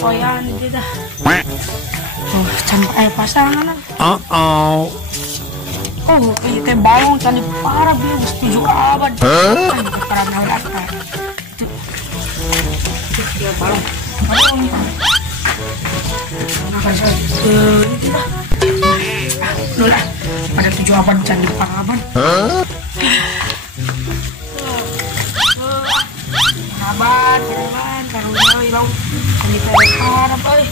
poyan kita. Oh, can pasangan. Uh-oh. Oh, itu balong candi parah bilang setuju abad. Parah naulat. Itu dia balong. Makan saja. Lola, pada 7 abad candi parah abad. Abad, jalan, karunya, ibau, candi parah boy.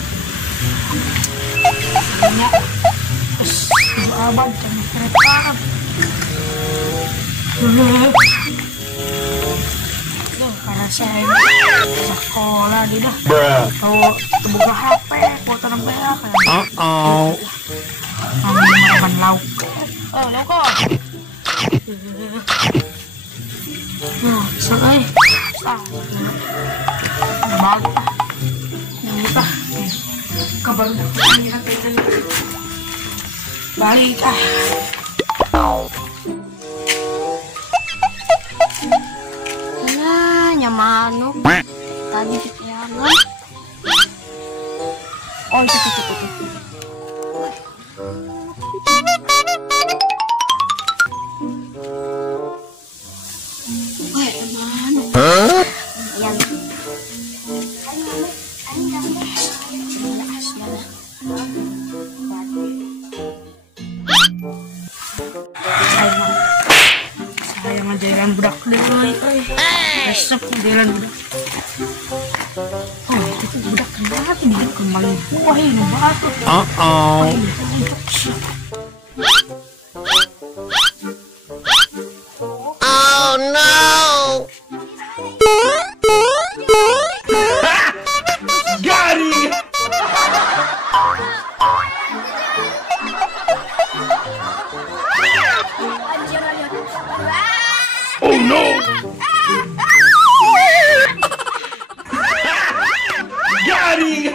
Banyak. Abad candi parah. Karena saya sekolah di dah. Kalau buka HP, buat orang beak. Makan lauk. Lauk kok. Nah, selesai. Balik. Buka. Kabar balik nyamanuk tadi pikiran. Oh itu. Wah, manuk. Yang saya ngajarin budak deh, resep ngajarin budak. Oh, itu budak kenapa dia kembali buah ini batu. Oh no. Gary. Oh no! Gary!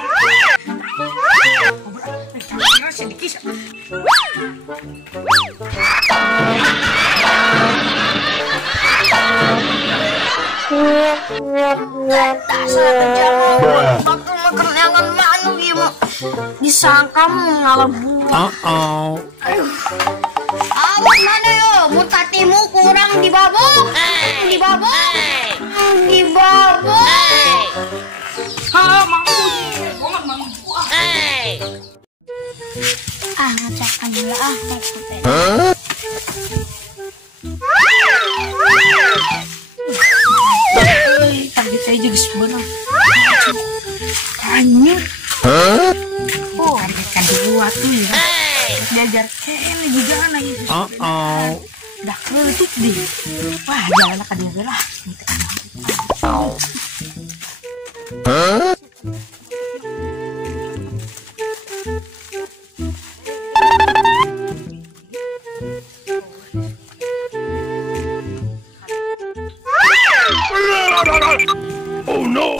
Makan jangan manuk ibu. Disangka ngalah buah. Awak mana yo? Mutatimu kurang dibabuk. Dibabuk. Mau buah. Ngecakkan dulu Tadi saya juga sebenarnya kayaknya kan dua tuh ya diajar kene juga lagi udah kritik deh. Wah jangan ke dia lah Oh no!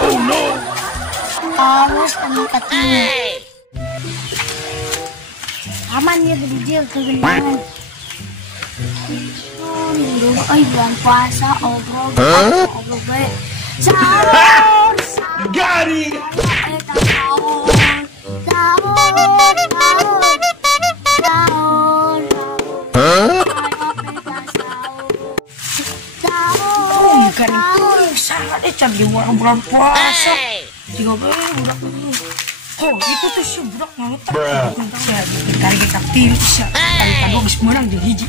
Oh no! Awas kamu katanya. Aman ya dari jail kegenangan. Bulan puasa obrol baik. Sahur. Gary! Di bulan puasa juga budak oh itu tuh si budak ngelutak tarik ke kaktil sih tarik kado habis menang jadi hiji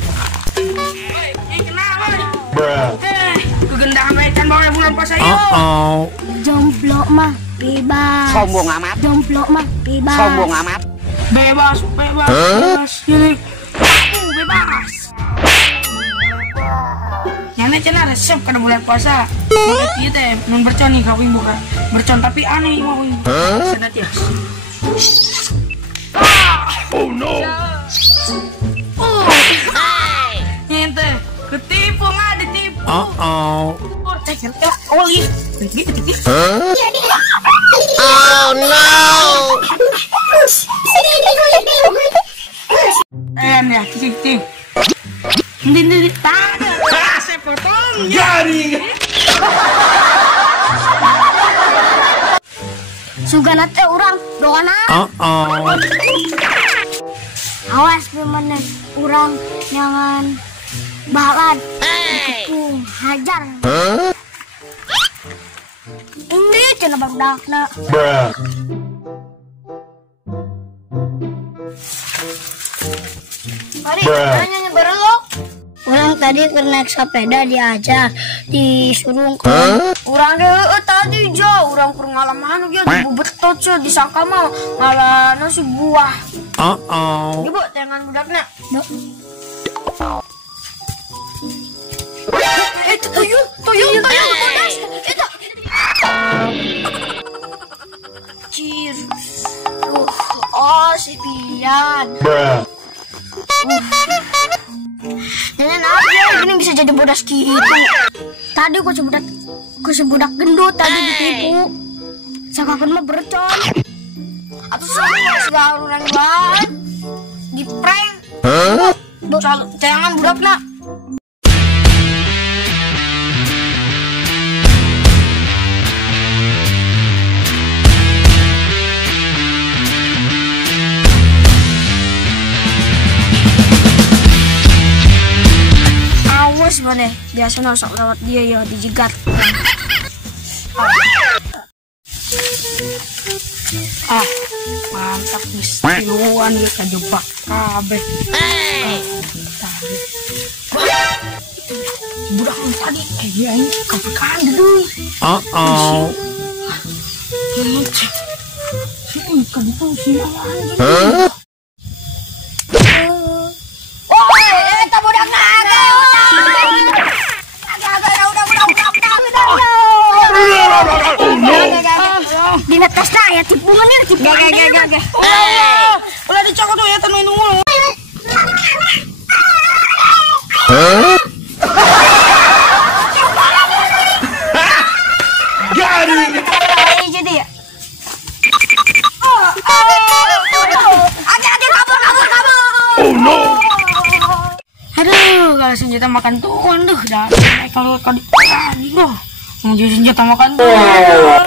kegendaan medan bawa bulan puasa yuk jomblo mah bebas sombong amat bebas jadi bebas Nyana cina resep kada bulan puasa. Itu teh non bercon nih kau ibu kan. Bercon tapi aneh mau ibu. Sedat ya. Oh no. Nyente ketipu nggak ditipu. Oli. Oh no. Ya, cing. garing. Sugana teh urang dogana. Awas bemenet urang jangan balad. Ku hajar. Ini cenah bagdakna. Mari, nanya bareng lo. Orang tadi naik sepeda diajar, disuruh orang ge tadi jo, orang pengalaman ge dibubetot jo, disangka mah malah nasi buah. Ibu jangan budakna. Itu tuyul bodas. Itu. Cir. Si Pian. Nenek apa ini bisa jadi bodas gitu. Tadi ku sebudak gendut tadi ditipu. Sakakeun mah bercon. Atuh segala orang banget. Di prank. Jangan budakna. Awas mana, biasa nosok lewat dia ya dijegat. Mantap istiluan dia kejebak kabeh. Budak tadi dia ini kepekaan dulu. Kebetul sih anjing. Dinetes dah ya tipungannya tipu. Gak. Ulah dicokot ya tenuin ungu. Garing. Jadi ya. Hati-hati kabur. Oh no. Aduh, kalau senjata makan tuan dah kalau tadi loh. Mau jadi senjata makan tuan.